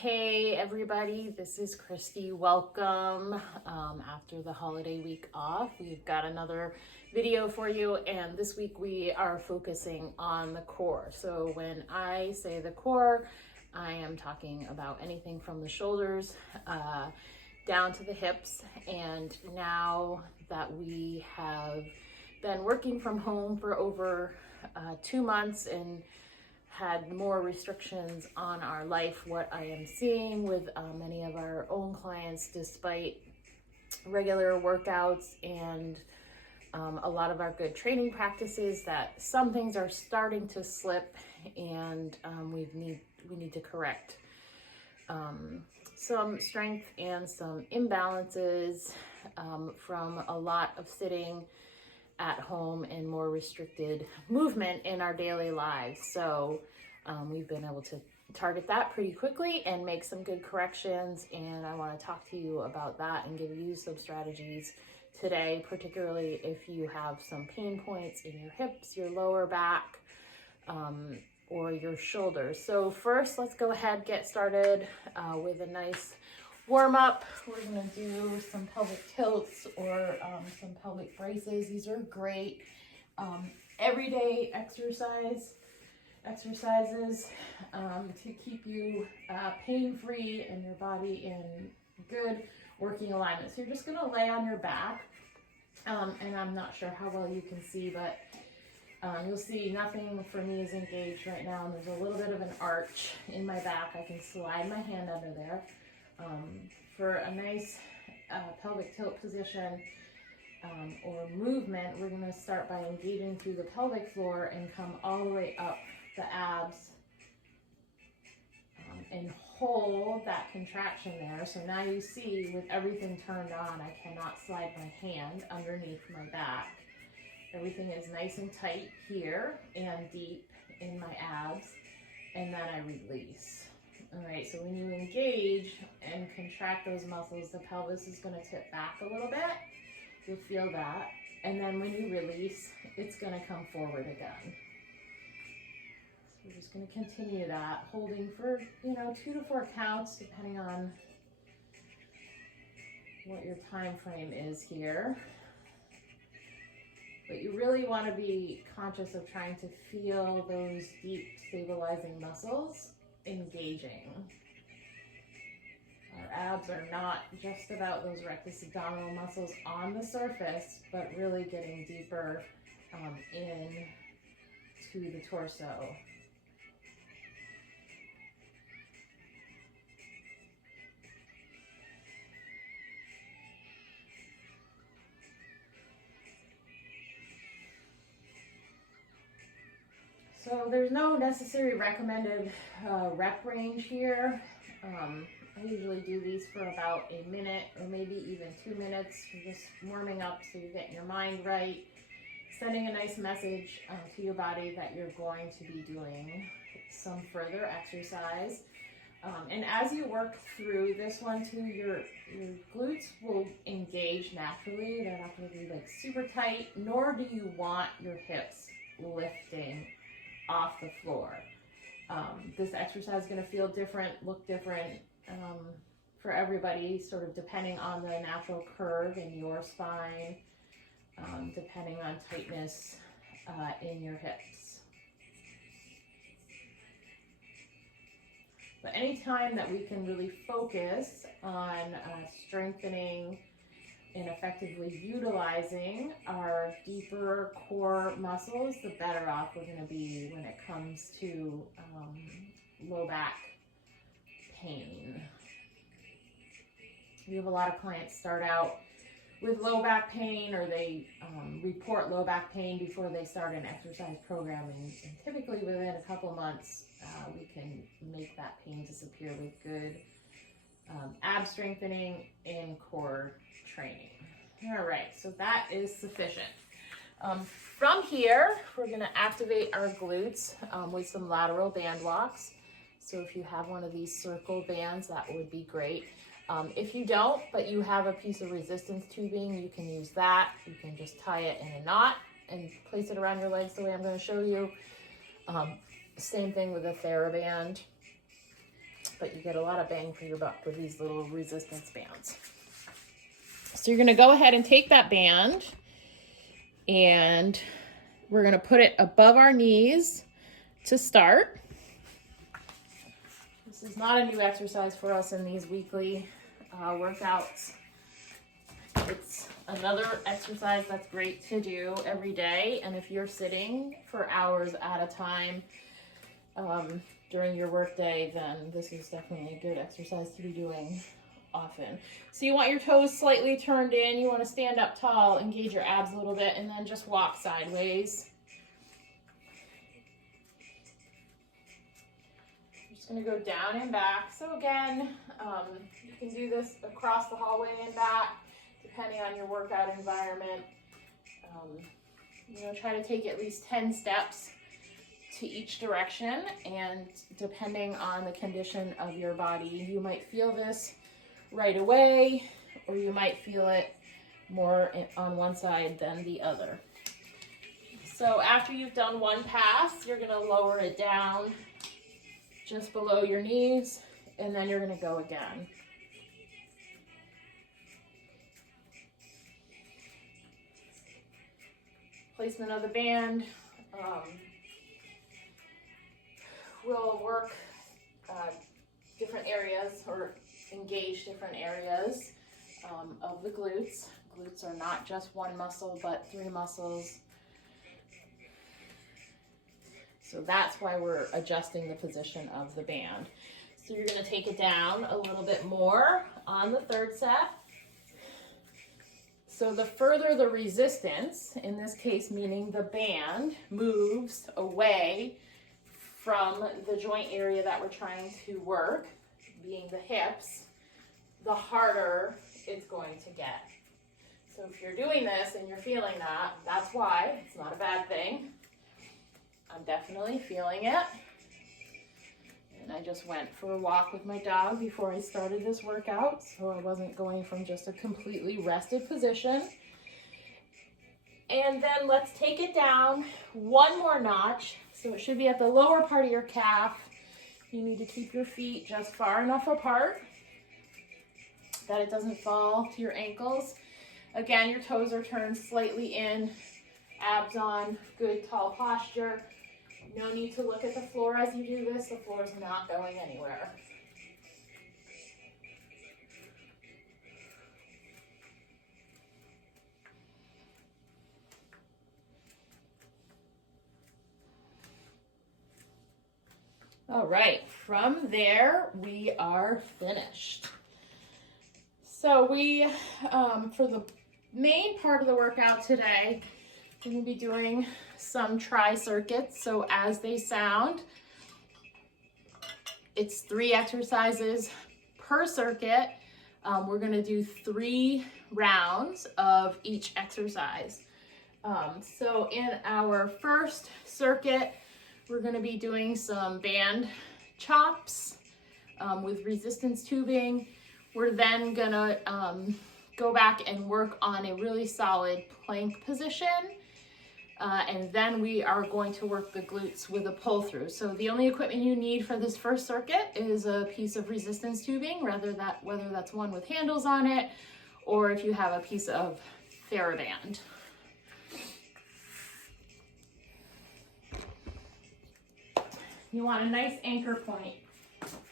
Hey everybody, this is Christy. Welcome. After the holiday week off, we've got another video for you, and this week we are focusing on the core. So when I say the core, I am talking about anything from the shoulders down to the hips. And now that we have been working from home for over 2 months and had more restrictions on our life, what I am seeing with many of our own clients, despite regular workouts and a lot of our good training practices, that some things are starting to slip, and we need to correct some strength and some imbalances from a lot of sitting at home and more restricted movement in our daily lives. So we've been able to target that pretty quickly and make some good corrections. And I want to talk to you about that and give you some strategies today, particularly if you have some pain points in your hips, your lower back, or your shoulders. So first, let's go ahead, get started with a nice warm up. We're gonna do some pelvic tilts or some pelvic braces. These are great everyday exercises to keep you pain-free and your body in good working alignment. So you're just gonna lay on your back, and I'm not sure how well you can see, but you'll see nothing for me is engaged right now, and there's a little bit of an arch in my back. I can slide my hand under there. For a nice pelvic tilt position or movement, we're going to start by engaging through the pelvic floor and come all the way up the abs and hold that contraction there. So now you see, with everything turned on, I cannot slide my hand underneath my back. Everything is nice and tight here and deep in my abs, and then I release. All right, so when you engage and contract those muscles, the pelvis is going to tip back a little bit. You'll feel that. And then when you release, it's going to come forward again. So we're just going to continue that, holding for, 2 to 4 counts, depending on what your time frame is here. But you really want to be conscious of trying to feel those deep stabilizing muscles engaging. Our abs are not just about those rectus abdominal muscles on the surface, but really getting deeper in to the torso. So there's no necessary recommended rep range here. I usually do these for about a minute or maybe even 2 minutes. You're just warming up so you're getting your mind right, sending a nice message to your body that you're going to be doing some further exercise. And as you work through this one too, your glutes will engage naturally. They're not going to be like super tight, nor do you want your hips lifting off the floor. This exercise is going to feel different, look different for everybody, sort of depending on the natural curve in your spine, depending on tightness in your hips. But anytime that we can really focus on strengthening and effectively utilizing our deeper core muscles, the better off we're going to be when it comes to low back pain. We have a lot of clients start out with low back pain, or they report low back pain before they start an exercise program, and typically within a couple months we can make that pain disappear with good ab strengthening and core training. All right, so that is sufficient. From here, we're going to activate our glutes with some lateral band walks. So if you have one of these circle bands, that would be great. If you don't, but you have a piece of resistance tubing, you can use that. You can just tie it in a knot and place it around your legs the way I'm going to show you. Same thing with a TheraBand. but you get a lot of bang for your buck with these little resistance bands. So you're gonna go ahead and take that band and we're gonna put it above our knees to start. This is not a new exercise for us in these weekly workouts. It's another exercise that's great to do every day, and if you're sitting for hours at a time during your workday, then this is definitely a good exercise to be doing often. So you want your toes slightly turned in, you want to stand up tall, engage your abs a little bit, and then just walk sideways. I'm just going to go down and back. So again, you can do this across the hallway and back, depending on your workout environment. Try to take at least 10 steps to each direction, and depending on the condition of your body, you might feel this right away, or you might feel it more on one side than the other. So after you've done one pass, you're going to lower it down just below your knees, and then you're going to go again. Placement of the band will work different areas or engage different areas of the glutes. Glutes are not just one muscle, but 3 muscles. So that's why we're adjusting the position of the band. So you're going to take it down a little bit more on the third set. So the further the resistance, in this case meaning the band, moves away from the joint area that we're trying to work, being the hips, the harder it's going to get. So if you're doing this and you're feeling that, that's why. It's not a bad thing. I'm definitely feeling it. And I just went for a walk with my dog before I started this workout, so I wasn't going from just a completely rested position. And then let's take it down one more notch. So it should be at the lower part of your calf. You need to keep your feet just far enough apart that it doesn't fall to your ankles. Again, your toes are turned slightly in, abs on, good tall posture. No need to look at the floor as you do this. The floor is not going anywhere. All right, from there, we are finished. So we, for the main part of the workout today, we're going to be doing some tri-circuits. So as they sound, it's 3 exercises per circuit. We're going to do 3 rounds of each exercise. So in our first circuit, we're going to be doing some band chops with resistance tubing. We're then going to go back and work on a really solid plank position. And then we are going to work the glutes with a pull through. So the only equipment you need for this first circuit is a piece of resistance tubing, whether that's one with handles on it, or if you have a piece of TheraBand. You want a nice anchor point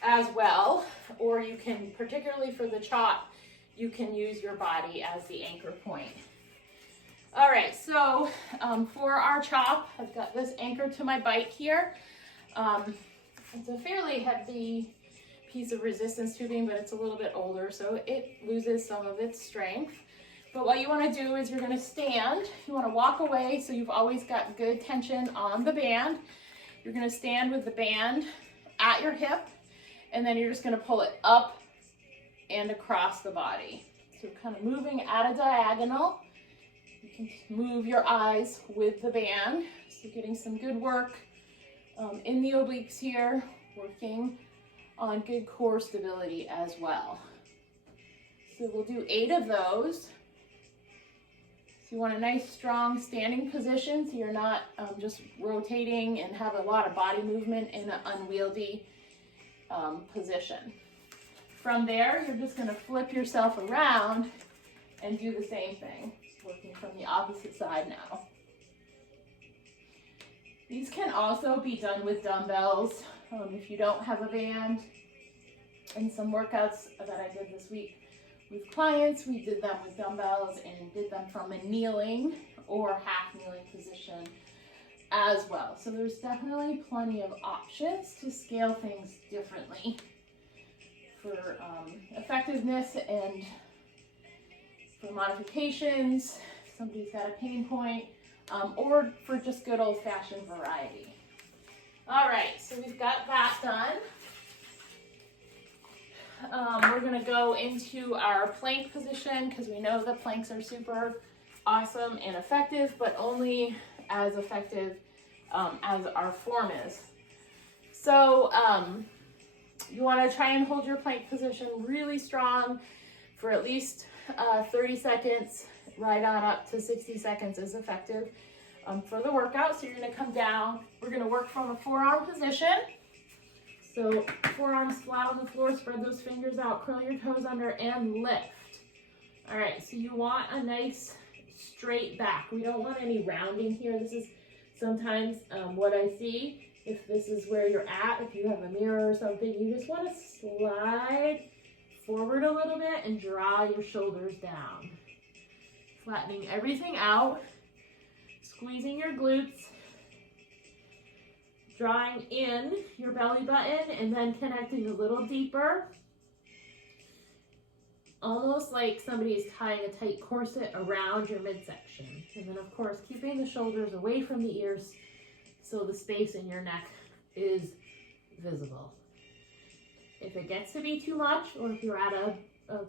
as well, or you can, particularly for the chop, you can use your body as the anchor point. All right, so for our chop, I've got this anchored to my bike here. It's a fairly heavy piece of resistance tubing, but it's a little bit older, so it loses some of its strength. But what you want to do is you're going to stand. You want to walk away so you've always got good tension on the band. You're going to stand with the band at your hip, and then you're just going to pull it up and across the body. So kind of moving at a diagonal. You can move your eyes with the band. So getting some good work in the obliques here, working on good core stability as well. So we'll do 8 of those. So you want a nice strong standing position so you're not just rotating and have a lot of body movement in an unwieldy position. From there, you're just going to flip yourself around and do the same thing, working from the opposite side now. These can also be done with dumbbells if you don't have a band. In some workouts that I did this week with clients, we did them with dumbbells and did them from a kneeling or half kneeling position as well. So there's definitely plenty of options to scale things differently for effectiveness and for modifications. If somebody's got a pain point, or for just good old-fashioned variety. All right, so we've got that done. We're going to go into our plank position because we know that planks are super awesome and effective, but only as effective as our form is. So you want to try and hold your plank position really strong for at least 30 seconds, right on up to 60 seconds is effective for the workout. So you're going to come down. We're going to work from a forearm position. So forearms flat on the floor, spread those fingers out, curl your toes under, and lift. All right, so you want a nice straight back. We don't want any rounding here. This is sometimes what I see. If this is where you're at, if you have a mirror or something, you just want to slide forward a little bit and draw your shoulders down. Flattening everything out, squeezing your glutes, drawing in your belly button and then connecting a little deeper. Almost like somebody is tying a tight corset around your midsection. And then of course, keeping the shoulders away from the ears so the space in your neck is visible. If it gets to be too much, or if you're at a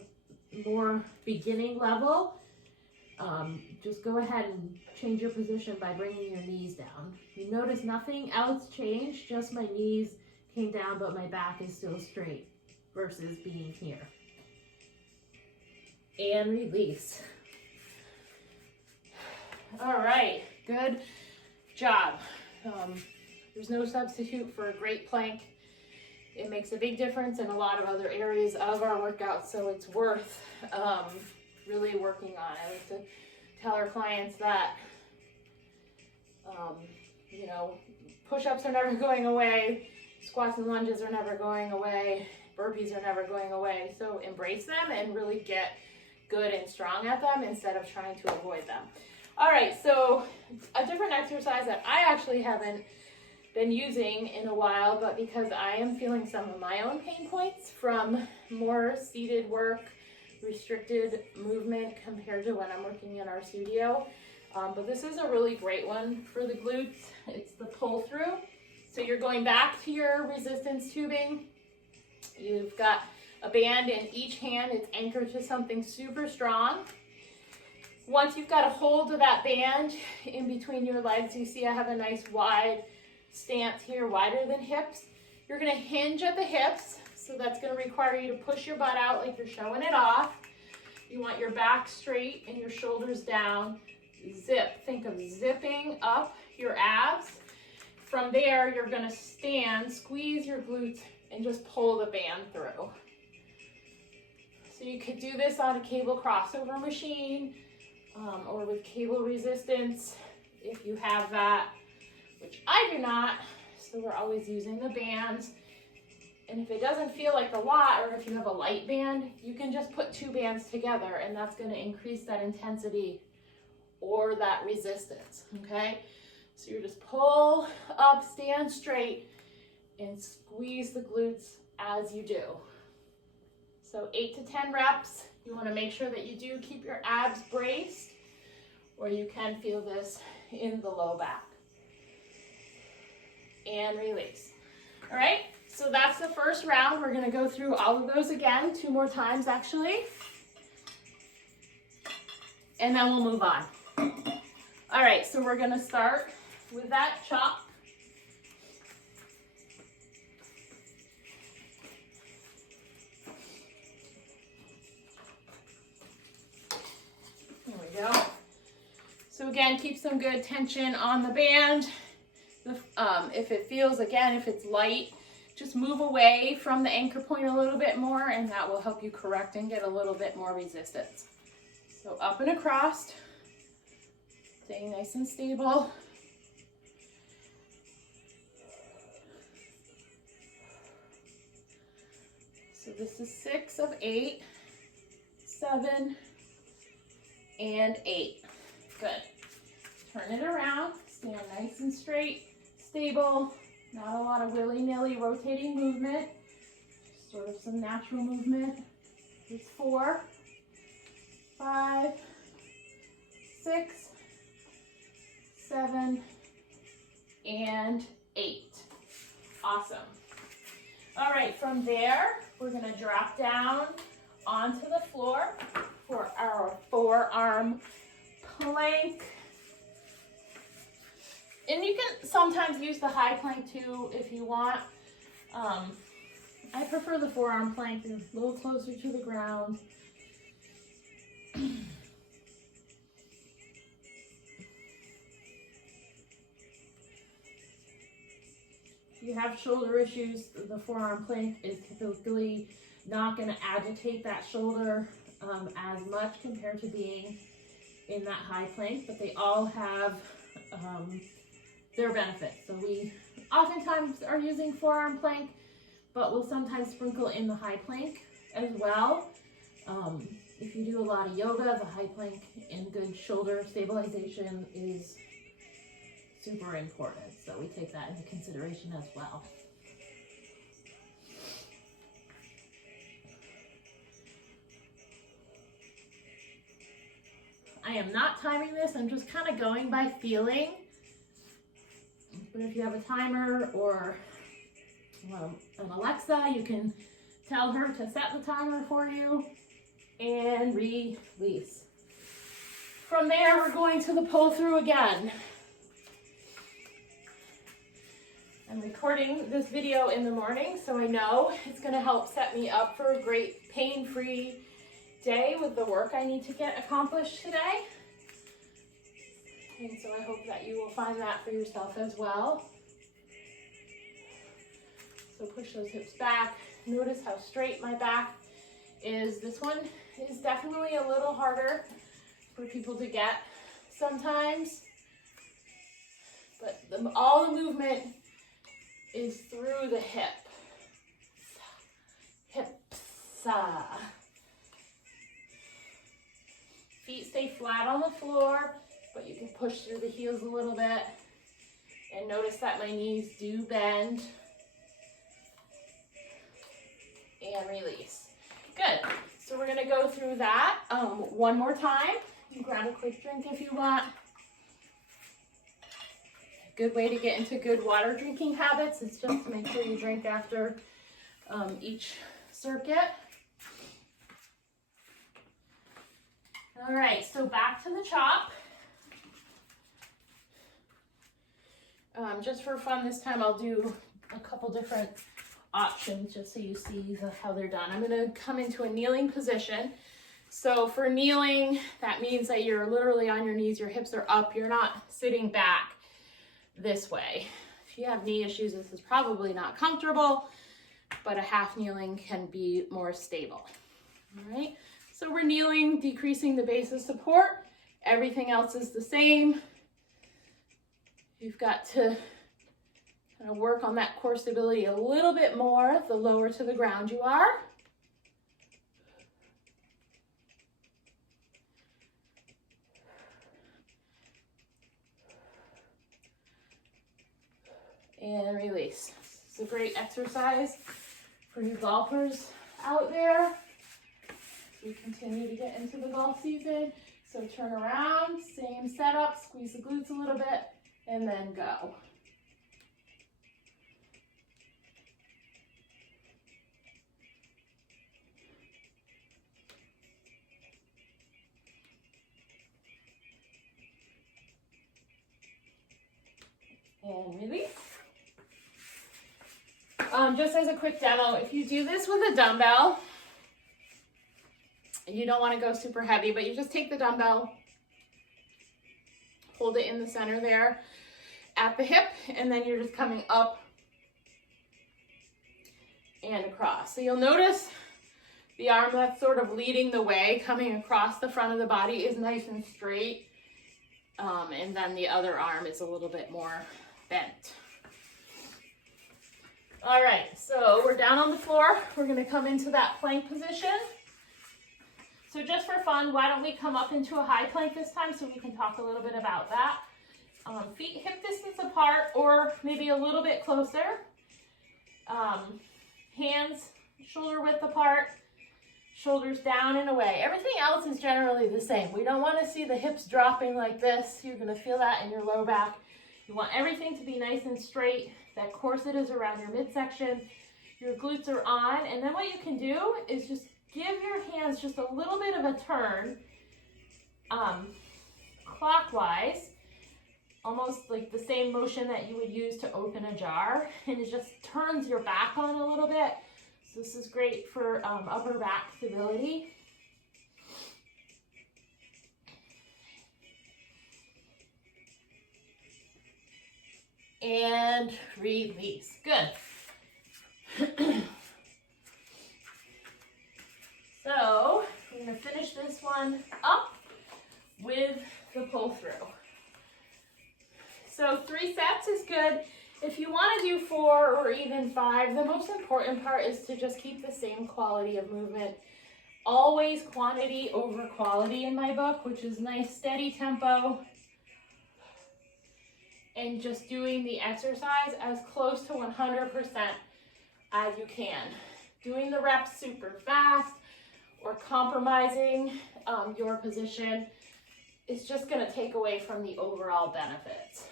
more beginning level, just go ahead and change your position by bringing your knees down. You notice nothing else changed, just my knees came down, but my back is still straight versus being here. And release. All right, good job. There's no substitute for a great plank. It makes a big difference in a lot of other areas of our workout, so it's worth really working on. I like to tell our clients that, you know, push-ups are never going away, squats and lunges are never going away, burpees are never going away, so embrace them and really get good and strong at them instead of trying to avoid them. All right, so a different exercise that I actually haven't been using in a while, but because I am feeling some of my own pain points from more seated work, restricted movement compared to when I'm working in our studio. But this is a really great one for the glutes. It's the pull through. So you're going back to your resistance tubing. You've got a band in each hand. It's anchored to something super strong. Once you've got a hold of that band in between your legs, you see I have a nice wide stance here, wider than hips. You're going to hinge at the hips, so that's going to require you to push your butt out like you're showing it off. You want your back straight and your shoulders down. Zip. Think of zipping up your abs. From there, you're going to stand, squeeze your glutes, and just pull the band through. So you could do this on a cable crossover machine or with cable resistance if you have that, which I do not, so we're always using the bands. And if it doesn't feel like a lot, or if you have a light band, you can just put two bands together, and that's going to increase that intensity or that resistance, okay? So you just pull up, stand straight, and squeeze the glutes as you do. So 8 to 10 reps. You want to make sure that you do keep your abs braced, or you can feel this in the low back. And release. All right, so that's the first round. We're going to go through all of those again, 2 more times actually. And then we'll move on. All right, so we're going to start with that chop. There we go. So again, keep some good tension on the band. If it feels, again, if it's light, just move away from the anchor point a little bit more, and that will help you correct and get a little bit more resistance. So up and across, staying nice and stable. So this is 6 of 8, 7, and 8. Good. Turn it around, stand nice and straight, stable, not a lot of willy-nilly rotating movement, just sort of some natural movement. It's 4, 5, 6, 7, and 8. Awesome. All right, from there, we're gonna drop down onto the floor for our forearm plank. And you can sometimes use the high plank too if you want. I prefer the forearm plank, it's a little closer to the ground. If you have shoulder issues, the forearm plank is typically not going to agitate that shoulder as much compared to being in that high plank, but they all have their benefits. So we oftentimes are using forearm plank, but we'll sometimes sprinkle in the high plank as well. If you do a lot of yoga, the high plank and good shoulder stabilization is super important. So we take that into consideration as well. I am not timing this, I'm just kind of going by feeling. But if you have a timer or an Alexa, you can tell her to set the timer for you and release. From there, we're going to the pull through again. I'm recording this video in the morning, so I know it's going to help set me up for a great pain-free day with the work I need to get accomplished today. And so I hope that you will find that for yourself as well. So push those hips back. Notice how straight my back is. This one is definitely a little harder for people to get sometimes, but all the movement is through the hip. Hips. Feet stay flat on the floor, but you can push through the heels a little bit. And notice that my knees do bend. And release. Good. So we're going to go through that one more time. You can grab a quick drink if you want. Good way to get into good water drinking habits is just to make sure you drink after each circuit. All right, so back to the chop. Just for fun this time, I'll do a couple different options just so you see how they're done. I'm going to come into a kneeling position. So for kneeling, that means that you're literally on your knees, your hips are up, you're not sitting back this way. If you have knee issues, this is probably not comfortable, but a half kneeling can be more stable. All right, so we're kneeling, decreasing the base of support. Everything else is the same. You've got to kind of work on that core stability a little bit more the lower to the ground you are. And release. It's a great exercise for you golfers out there. We continue to get into the golf season. So turn around, same setup, squeeze the glutes a little bit, and then go. And release. Just as a quick demo, if you do this with a dumbbell, you don't want to go super heavy, but you just take the dumbbell, hold it in the center there at the hip, and then you're just coming up and across. So you'll notice the arm that's sort of leading the way, coming across the front of the body, is nice and straight. And then the other arm is a little bit more bent. All right, so we're down on the floor. We're gonna come into that plank position. So just for fun, why don't we come up into a high plank this time so we can talk a little bit about that. Feet hip distance apart or maybe a little bit closer. Hands shoulder width apart, shoulders down and away. Everything else is generally the same. We don't want to see the hips dropping like this. You're going to feel that in your low back. You want everything to be nice and straight. That corset is around your midsection. Your glutes are on. And then what you can do is just give your hands just a little bit of a turn clockwise, almost like the same motion that you would use to open a jar. And it just turns your back on a little bit. So this is great for upper back stability. And release. Good. So we're going to finish this one up with the pull through. So 3 sets is good. If you want to do 4 or even 5, the most important part is to just keep the same quality of movement. Always quantity over quality in my book, which is nice steady tempo. And just doing the exercise as close to 100% as you can. Doing the reps super fast or compromising your position is just going to take away from the overall benefits.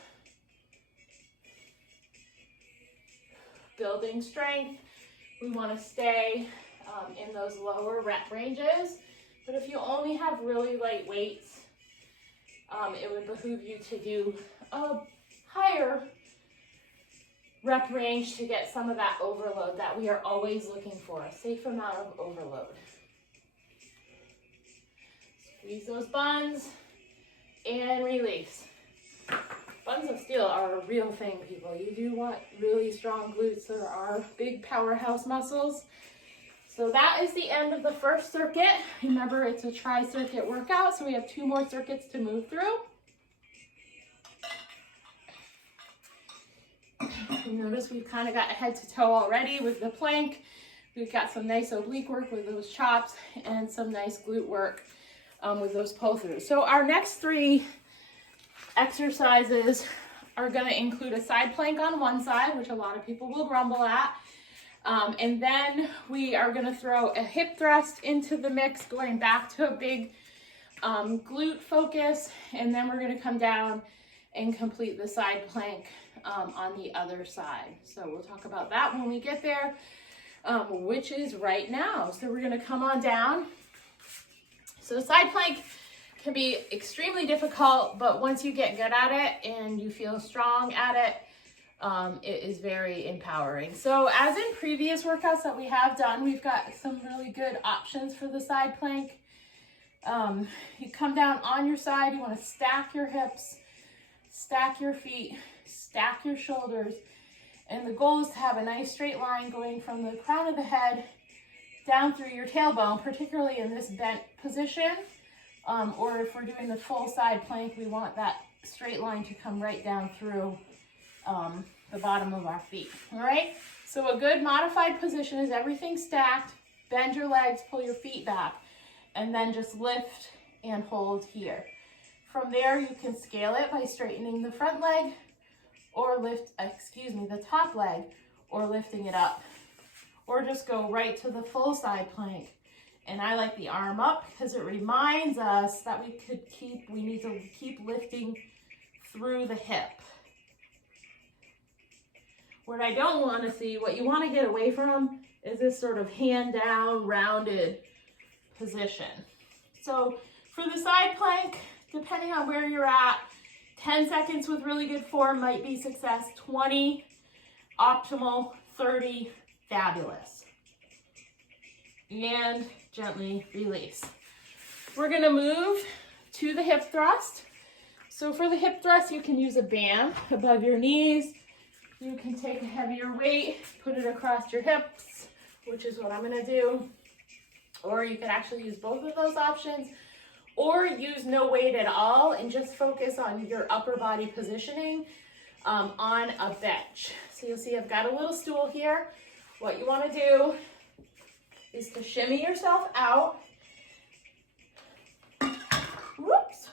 Building strength, we want to stay in those lower rep ranges, but if you only have really light weights, it would behoove you to do a higher rep range to get some of that overload that we are always looking for, a safe amount of overload. Squeeze those buns and release. Buns of steel are a real thing, people. You do want really strong glutes. There are big powerhouse muscles. So that is the end of the first circuit. Remember, it's a tri-circuit workout, so we have 2 more circuits to move through. You notice we've kind of got head to toe already with the plank. We've got some nice oblique work with those chops and some nice glute work with those pull-throughs. So our next 3 exercises are going to include a side plank on one side, which a lot of people will grumble at. And then we are going to throw a hip thrust into the mix, going back to a big glute focus. And then we're going to come down and complete the side plank on the other side. So we'll talk about that when we get there, which is right now. So we're going to come on down. So side plank can be extremely difficult, but once you get good at it and you feel strong at it, it is very empowering. So as in previous workouts that we have done, we've got some really good options for the side plank. You come down on your side, you want to stack your hips, stack your feet, stack your shoulders, and the goal is to have a nice straight line going from the crown of the head down through your tailbone, particularly in this bent position. Or if we're doing the full side plank, we want that straight line to come right down through the bottom of our feet. All right, so a good modified position is everything stacked, bend your legs, pull your feet back, and then just lift and hold here. From there, you can scale it by straightening the front leg or the top leg, or lifting it up, or just go right to the full side plank. And I like the arm up because it reminds us that we need to keep lifting through the hip. What I don't want to see, what you want to get away from, is this sort of hand down, rounded position. So for the side plank, depending on where you're at, 10 seconds with really good form might be success, 20 optimal, 30 fabulous. And gently release. We're going to move to the hip thrust. So for the hip thrust, you can use a band above your knees. You can take a heavier weight, put it across your hips, which is what I'm gonna do. Or you could actually use both of those options, or use no weight at all and just focus on your upper body positioning on a bench. So you'll see I've got a little stool here. What you wanna do is to shimmy yourself out. Whoops.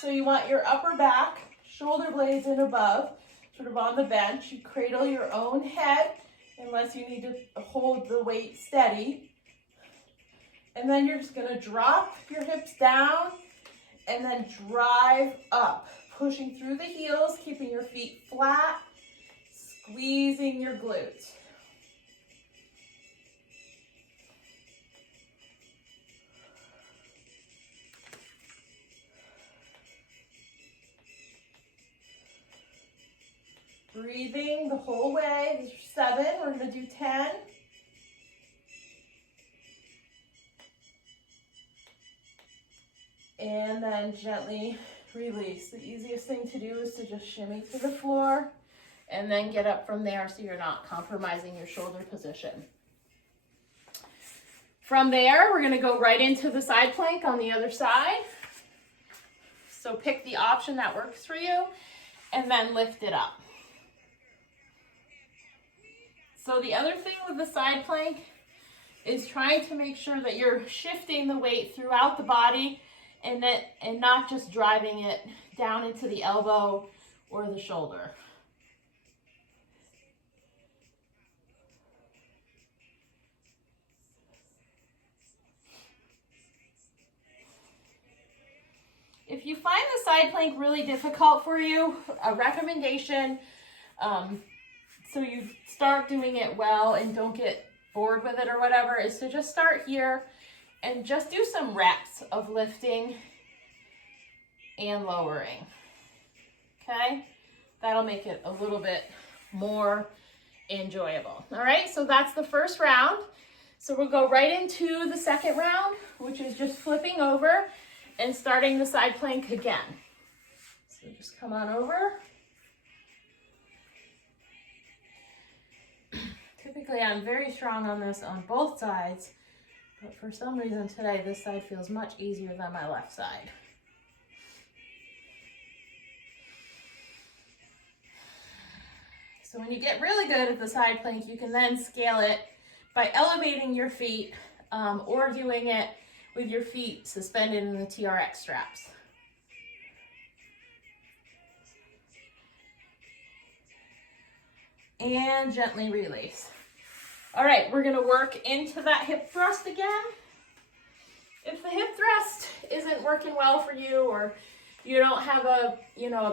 So you want your upper back, shoulder blades and above, sort of on the bench. You cradle your own head unless you need to hold the weight steady. And then you're just gonna drop your hips down and then drive up, pushing through the heels, keeping your feet flat, squeezing your glutes. Breathing the whole way. These are 7, we're gonna do 10. And then gently release. The easiest thing to do is to just shimmy to the floor and then get up from there so you're not compromising your shoulder position. From there, we're gonna go right into the side plank on the other side. So pick the option that works for you and then lift it up. So the other thing with the side plank is trying to make sure that you're shifting the weight throughout the body and not just driving it down into the elbow or the shoulder. If you find the side plank really difficult for you, a recommendation, so you start doing it well and don't get bored with it or whatever, is to just start here and just do some reps of lifting and lowering, okay? That'll make it a little bit more enjoyable. All right, so that's the first round. So we'll go right into the second round, which is just flipping over and starting the side plank again. So just come on over. Typically, I'm very strong on this on both sides, but for some reason today, this side feels much easier than my left side. So when you get really good at the side plank, you can then scale it by elevating your feet or doing it with your feet suspended in the TRX straps. And gently release. All right, we're gonna work into that hip thrust again. If the hip thrust isn't working well for you, or you don't have a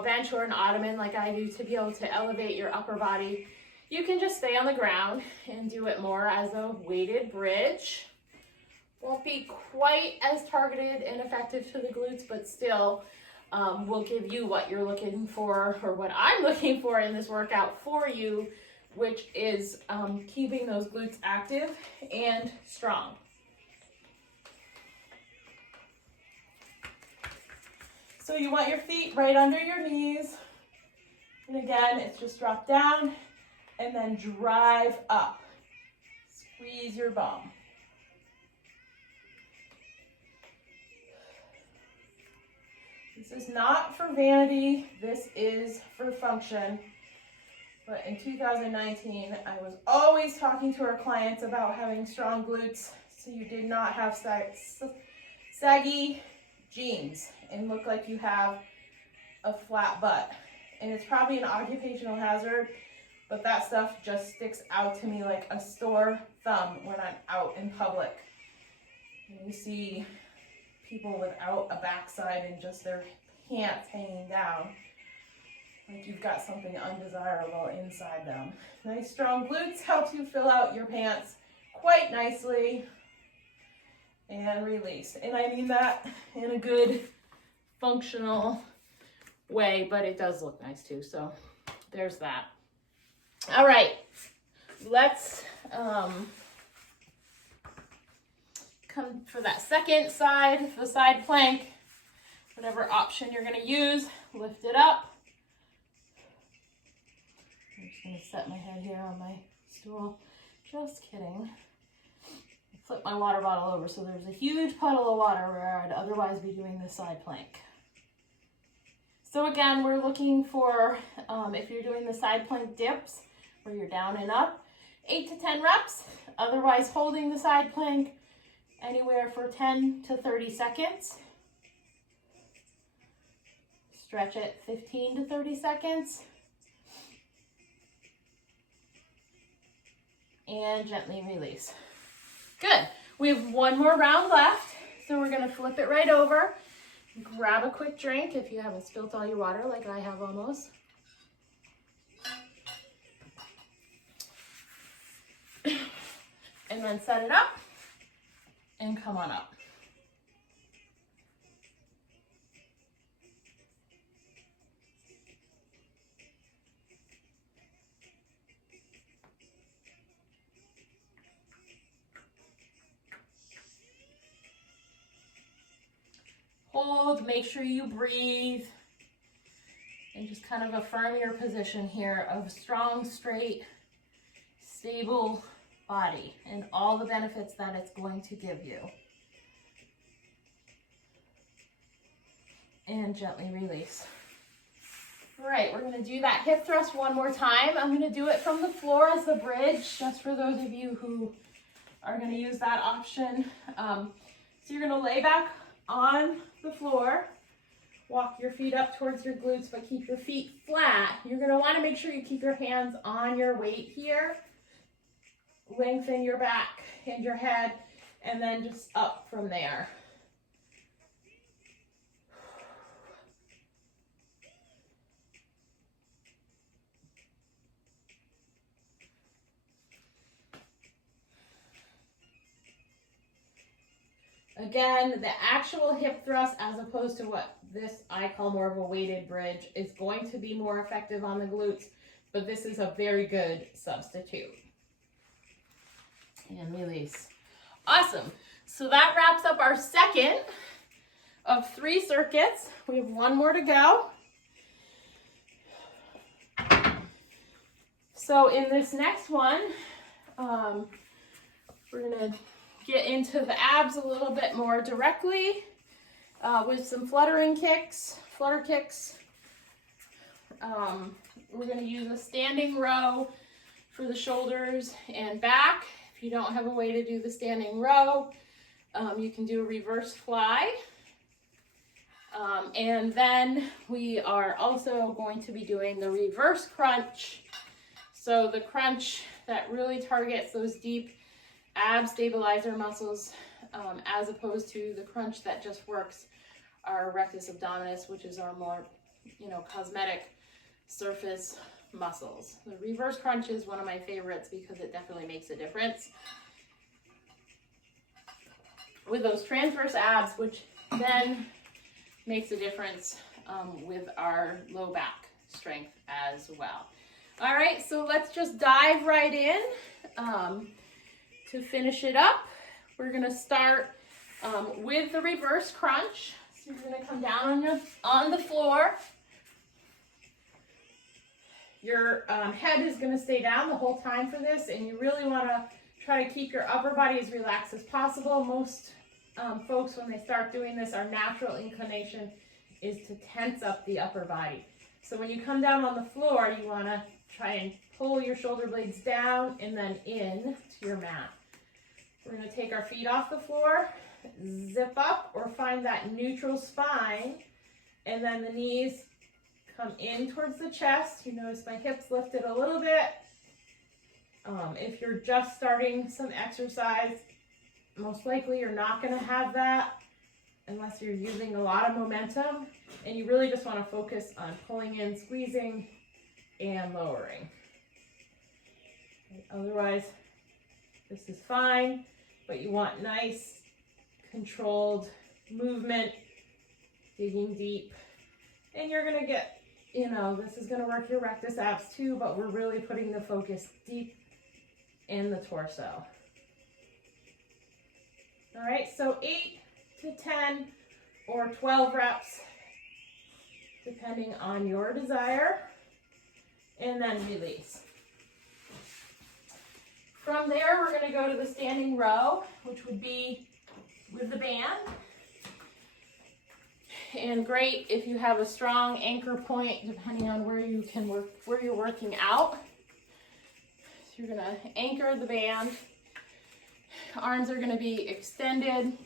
bench or an ottoman like I do to be able to elevate your upper body, you can just stay on the ground and do it more as a weighted bridge. Won't be quite as targeted and effective to the glutes, but still will give you what you're looking for, or what I'm looking for in this workout for you, which is keeping those glutes active and strong. So you want your feet right under your knees. And again, it's just drop down and then drive up. Squeeze your bum. This is not for vanity, this is for function. But in 2019, I was always talking to our clients about having strong glutes so you did not have saggy jeans and look like you have a flat butt. And it's probably an occupational hazard, but that stuff just sticks out to me like a sore thumb when I'm out in public. And you see people without a backside and just their pants hanging down, like you've got something undesirable inside them. Nice strong glutes helps you fill out your pants quite nicely. And release. And I mean that in a good functional way, but it does look nice too, so there's that. All right, let's come for that second side, the side plank. Whatever option you're going to use, lift it up. just gonna set my head here on my stool. Just kidding. Flip my water bottle over so there's a huge puddle of water where I'd otherwise be doing the side plank. So again, we're looking for, if you're doing the side plank dips, where you're down and up, 8 to 10 reps. Otherwise, holding the side plank anywhere for 10 to 30 seconds. Stretch it 15 to 30 seconds. And gently release. Good. We have one more round left, so we're going to flip it right over. Grab a quick drink if you haven't spilt all your water like I have almost. And then set it up and come on up. Hold, make sure you breathe, and just kind of affirm your position here of strong, straight, stable body and all the benefits that it's going to give you. And gently release. All right, we're going to do that hip thrust one more time. I'm going to do it from the floor as the bridge, just for those of you who are going to use that option. So you're going to lay back on the floor, walk your feet up towards your glutes, but keep your feet flat. You're going to want to make sure you keep your hands on your weight here. Lengthen your back and your head, and then just up from there. Again, the actual hip thrust, as opposed to what this I call more of a weighted bridge, is going to be more effective on the glutes, but this is a very good substitute. And release. Awesome. So that wraps up our second of 3 circuits. We have one more to go. So in this next one, we're going to get into the abs a little bit more directly with some flutter kicks. We're going to use a standing row for the shoulders and back. If you don't have a way to do the standing row, you can do a reverse fly. And then we are also going to be doing the reverse crunch. So the crunch that really targets those deep ab stabilizer muscles, as opposed to the crunch that just works our rectus abdominis, which is our more, cosmetic surface muscles. The reverse crunch is one of my favorites because it definitely makes a difference with those transverse abs, which then makes a difference with our low back strength as well. All right, so let's just dive right in. To finish it up, we're going to start with the reverse crunch. So you're going to come down on the floor. Your head is going to stay down the whole time for this, and you really want to try to keep your upper body as relaxed as possible. Most folks, when they start doing this, our natural inclination is to tense up the upper body. So when you come down on the floor, you want to try and pull your shoulder blades down and then in to your mat. We're going to take our feet off the floor, zip up or find that neutral spine, and then the knees come in towards the chest. You notice my hips lifted a little bit. If you're just starting some exercise, most likely you're not going to have that unless you're using a lot of momentum, and you really just want to focus on pulling in, squeezing, and lowering. Otherwise, this is fine, but you want nice, controlled movement, digging deep, and you're going to get, this is going to work your rectus abs too, but we're really putting the focus deep in the torso. All right, so 8 to 10 or 12 reps, depending on your desire, and then release. from there, we're going to go to the standing row, which would be with the band. And great if you have a strong anchor point, depending on where you can work, where you're working out. So you're going to anchor the band. Arms are going to be extended,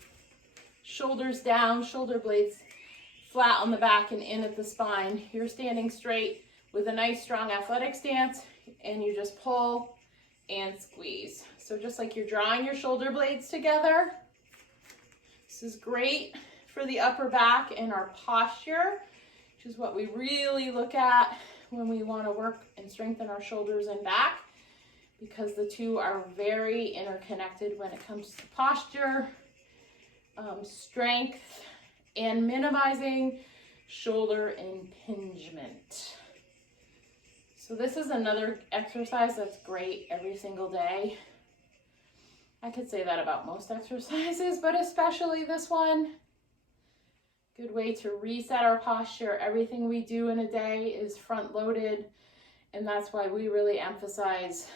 shoulders down, shoulder blades flat on the back and in at the spine. You're standing straight with a nice strong athletic stance, and you just pull and squeeze. So just like you're drawing your shoulder blades together. This is great for the upper back and our posture, which is what we really look at when we want to work and strengthen our shoulders and back, because the two are very interconnected when it comes to posture, strength, and minimizing shoulder impingement. So this is another exercise that's great every single day. I could say that about most exercises, but especially this one. Good way to reset our posture. Everything we do in a day is front loaded, and that's why we really emphasize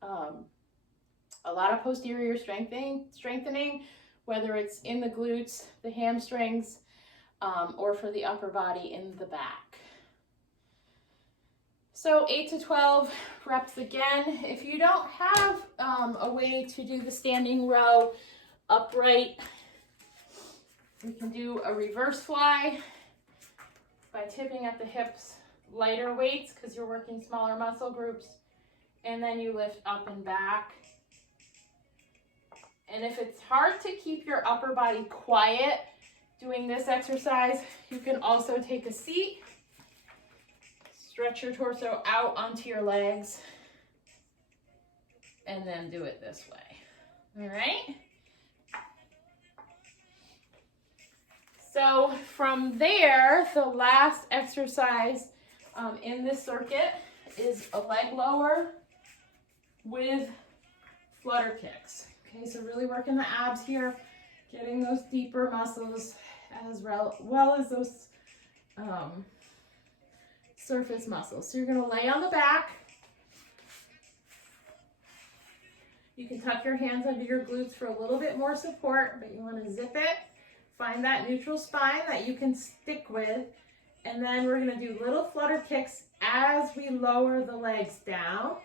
a lot of posterior strengthening, whether it's in the glutes, the hamstrings, or for the upper body in the back. So 8 to 12 reps again. If you don't have a way to do the standing row upright, you can do a reverse fly by tipping at the hips, lighter weights because you're working smaller muscle groups, and then you lift up and back. And if it's hard to keep your upper body quiet doing this exercise, you can also take a seat, stretch your torso out onto your legs, and then do it this way. All right? So from there, the last exercise in this circuit is a leg lower with flutter kicks. Okay, so really working the abs here, getting those deeper muscles as well as those surface muscles. So you're going to lay on the back. You can tuck your hands under your glutes for a little bit more support, but you want to zip it. Find that neutral spine that you can stick with, and then we're going to do little flutter kicks as we lower the legs down,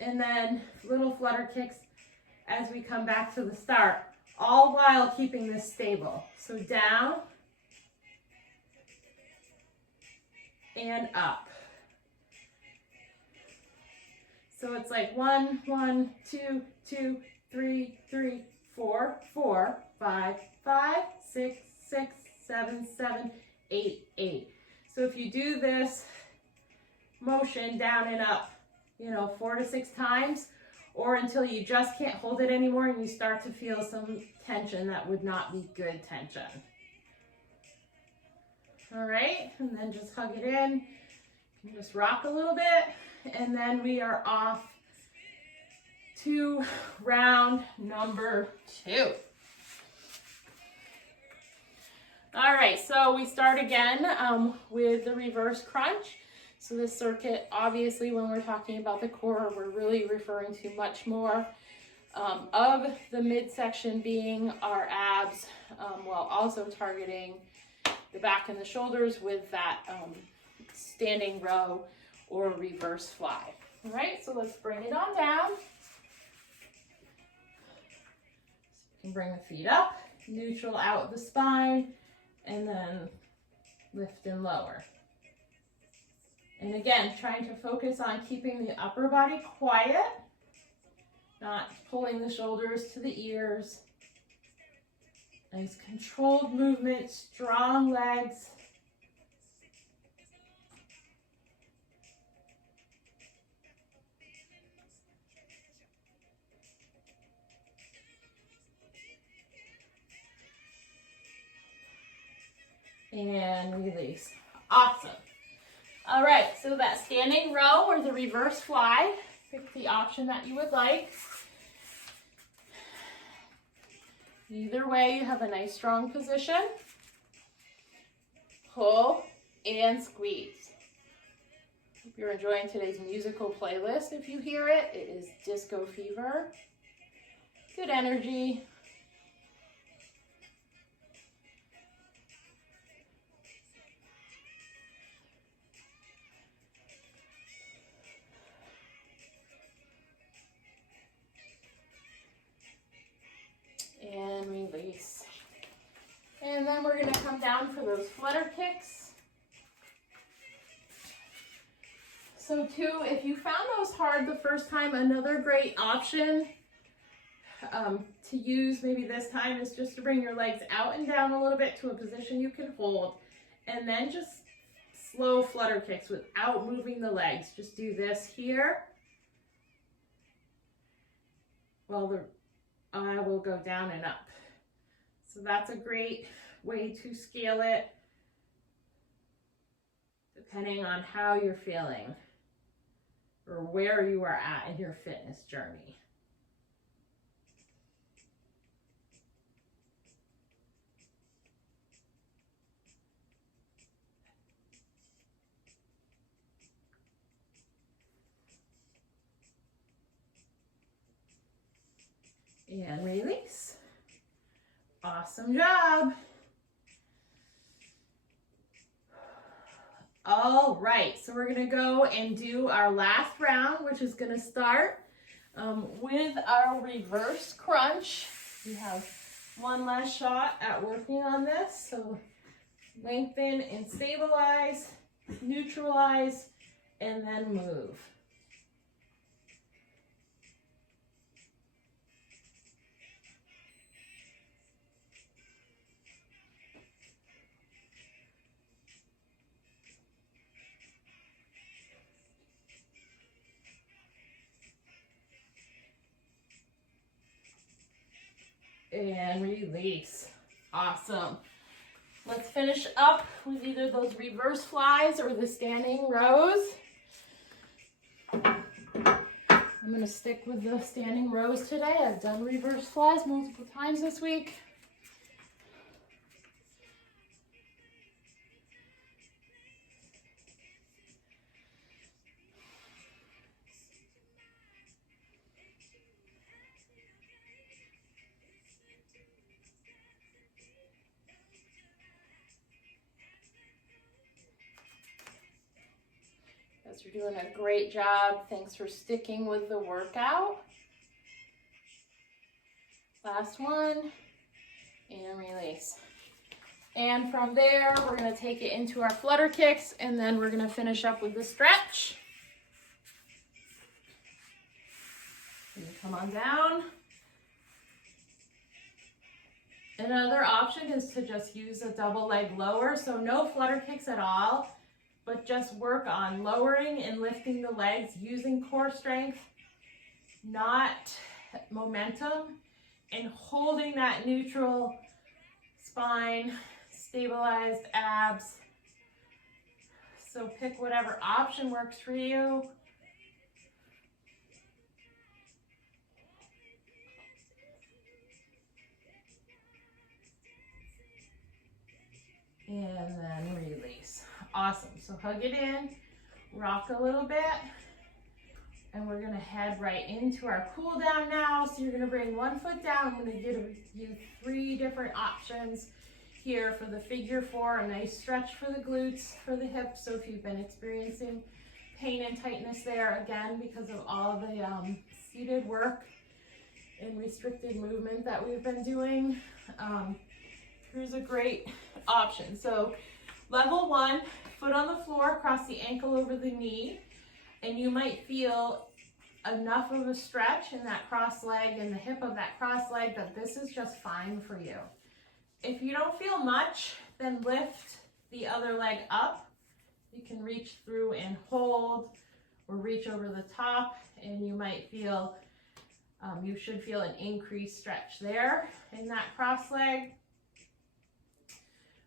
and then little flutter kicks as we come back to the start, all while keeping this stable. So down and up. So it's like 1, 1, 2, 2, 3, 3, 4, 4, 5, 5, 6, 6, 7, 7, 8, 8. So if you do this motion down and up, 4 to 6 times, or until you just can't hold it anymore and you start to feel some tension that would not be good tension. All right, and then just hug it in. You can just rock a little bit, and then we are off to round number 2. All right, so we start again with the reverse crunch. So this circuit, obviously, when we're talking about the core, we're really referring to much more of the midsection being our abs, while also targeting the back and the shoulders with that standing row or reverse fly. All right, so let's bring it on down. You can bring the feet up, neutral out the spine, and then lift and lower. And again, trying to focus on keeping the upper body quiet, not pulling the shoulders to the ears. Nice controlled movement, strong legs. And release. Awesome. All right, so that standing row or the reverse fly, pick the option that you would like. Either way, you have a nice strong position. Pull and squeeze. If you're enjoying today's musical playlist, if you hear it, it is Disco Fever. Good energy. And release. And then we're going to come down for those flutter kicks. So too, if you found those hard the first time, another great option to use maybe this time is just to bring your legs out and down a little bit to a position you can hold, and then just slow flutter kicks without moving the legs. Just do this here while the eye will go down and up. So that's a great way to scale it depending on how you're feeling or where you are at in your fitness journey. And release. Awesome job. All right, so we're gonna go and do our last round, which is gonna start with our reverse crunch. We have one last shot at working on this. So lengthen and stabilize, neutralize, and then move. And release. Awesome. Let's finish up with either those reverse flies or the standing rows. I'm going to stick with the standing rows today. I've done reverse flies multiple times this week. You're doing a great job. Thanks for sticking with the workout. Last one, and release. And from there, we're gonna take it into our flutter kicks, and then we're gonna finish up with the stretch. And come on down. Another option is to just use a double leg lower, so no flutter kicks at all, but just work on lowering and lifting the legs using core strength, not momentum, and holding that neutral spine, stabilized abs. So pick whatever option works for you. And then release. Awesome. So hug it in, rock a little bit, and we're gonna head right into our cool down now. So you're gonna bring one foot down. I'm gonna give you 3 different options here for the figure 4, a nice stretch for the glutes, for the hips. So if you've been experiencing pain and tightness there, again, because of all the seated work and restricted movement that we've been doing, here's a great option. So level 1, foot on the floor, cross the ankle over the knee, and you might feel enough of a stretch in that cross leg and the hip of that cross leg that this is just fine for you. If you don't feel much, then lift the other leg up. You can reach through and hold, or reach over the top, and you might feel, you should feel an increased stretch there in that cross leg.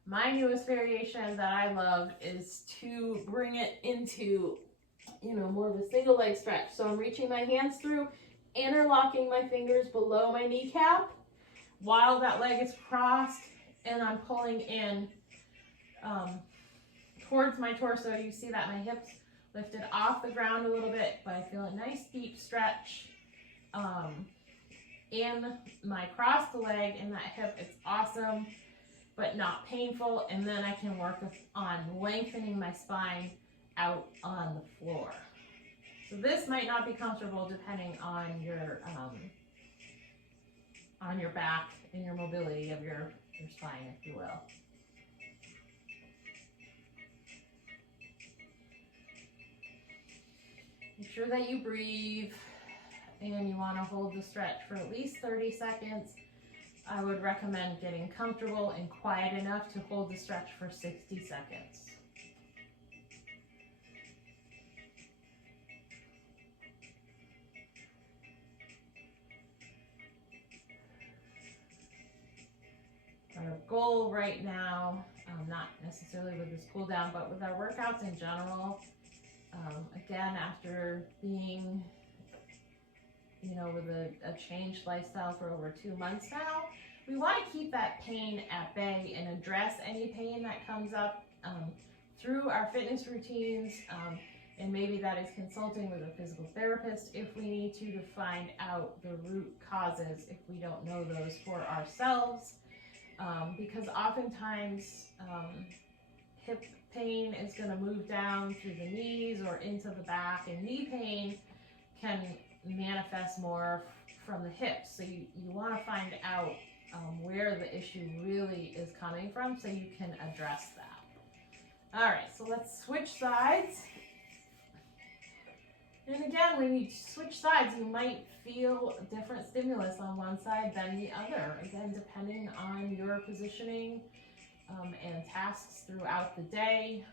My newest variation that I love is to bring it into, more of a single leg stretch. So I'm reaching my hands through, interlocking my fingers below my kneecap while that leg is crossed, and I'm pulling in towards my torso. You see that my hips lifted off the ground a little bit, but I feel a nice deep stretch in my crossed leg in that hip. It's awesome, but not painful. And then I can work on lengthening my spine out on the floor. So this might not be comfortable depending on your back and your mobility of your spine, if you will. Make sure that you breathe, and you want to hold the stretch for at least 30 seconds. I would recommend getting comfortable and quiet enough to hold the stretch for 60 seconds. Our goal right now, not necessarily with this cool down, but with our workouts in general, again, after being, with a changed lifestyle for over 2 months now, we want to keep that pain at bay and address any pain that comes up through our fitness routines, and maybe that is consulting with a physical therapist if we need to find out the root causes if we don't know those for ourselves. Because oftentimes hip pain is going to move down through the knees or into the back, and knee pain can manifest more from the hips. So you want to find out where the issue really is coming from so you can address that. All right, so let's switch sides. And again, when you switch sides, you might feel a different stimulus on one side than the other. Again, depending on your positioning and tasks throughout the day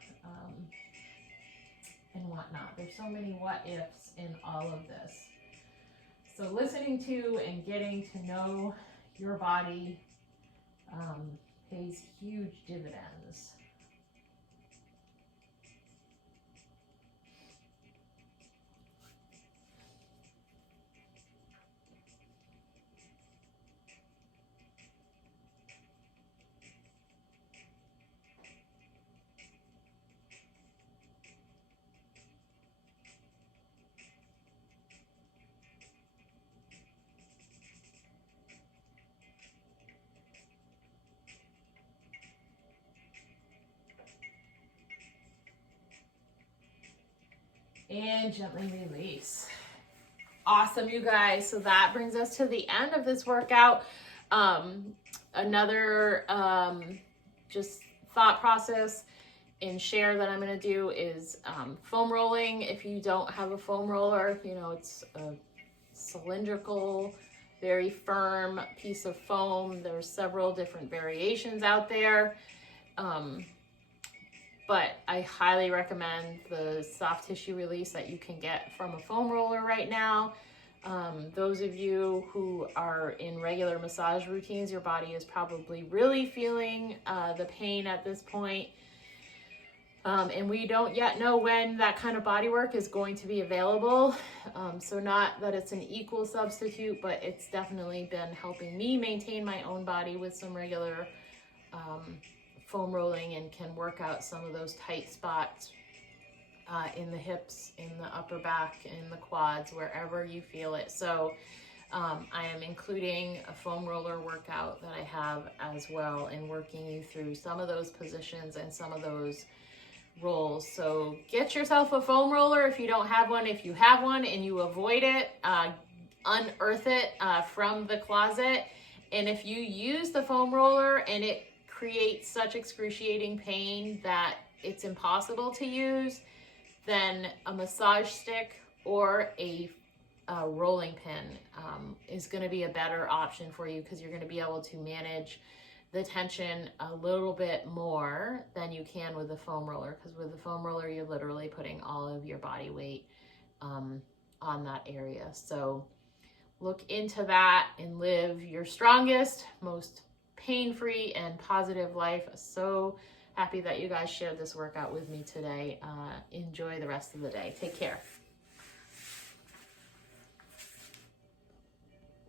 and whatnot. There's so many what ifs in all of this. So listening to and getting to know your body pays huge dividends. And gently release. Awesome, you guys. So that brings us to the end of this workout. Another just thought process and share that I'm going to do is foam rolling. If you don't have a foam roller, it's a cylindrical, very firm piece of foam. There's several different variations out there. But I highly recommend the soft tissue release that you can get from a foam roller right now. Those of you who are in regular massage routines, your body is probably really feeling the pain at this point. And we don't yet know when that kind of body work is going to be available. So not that it's an equal substitute, but it's definitely been helping me maintain my own body with some regular foam rolling, and can work out some of those tight spots in the hips, in the upper back, in the quads, wherever you feel it. So I am including a foam roller workout that I have as well, and working you through some of those positions and some of those rolls. So get yourself a foam roller if you don't have one. If you have one and you avoid it, unearth it from the closet. And if you use the foam roller and it creates such excruciating pain that it's impossible to use, then a massage stick or a rolling pin is going to be a better option for you, because you're going to be able to manage the tension a little bit more than you can with the foam roller, because with the foam roller you're literally putting all of your body weight on that area. So look into that and live your strongest, most pain-free and positive life. So happy that you guys shared this workout with me today. Enjoy the rest of the day. Take care.